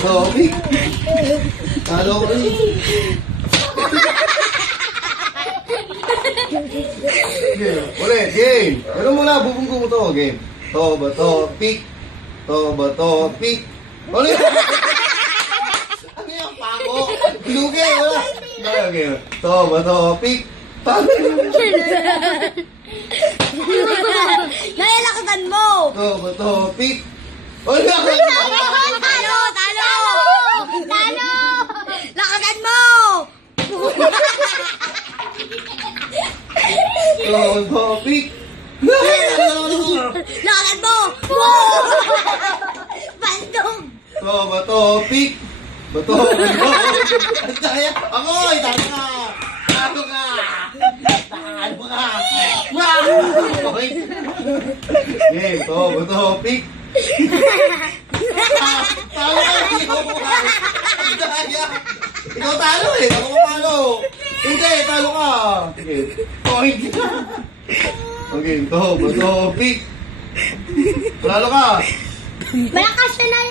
Topic. Talo ko eh. Game. Ulit, game. Ano muna, bubunggo mo to, game. Topic. Topic. Ulit. Ano yung pako? Lugi, wala. Okay. Topic. Nailakitan mo! Topic. Wala. Talo! Talo! Talo! Lakasan mo! Topic. Lakasan mo! Wow! Bandong! Topic. Ang daya. Ako, talo ka. Talo ka. Talo ka. Wow! Game, topic. Talo ka, hindi ako kumalo. Ang daya. Ikaw talo eh, ako kumalo. Hindi, talo ka. Sige, point. Okay, topic. Talo ka. Malakas na lang!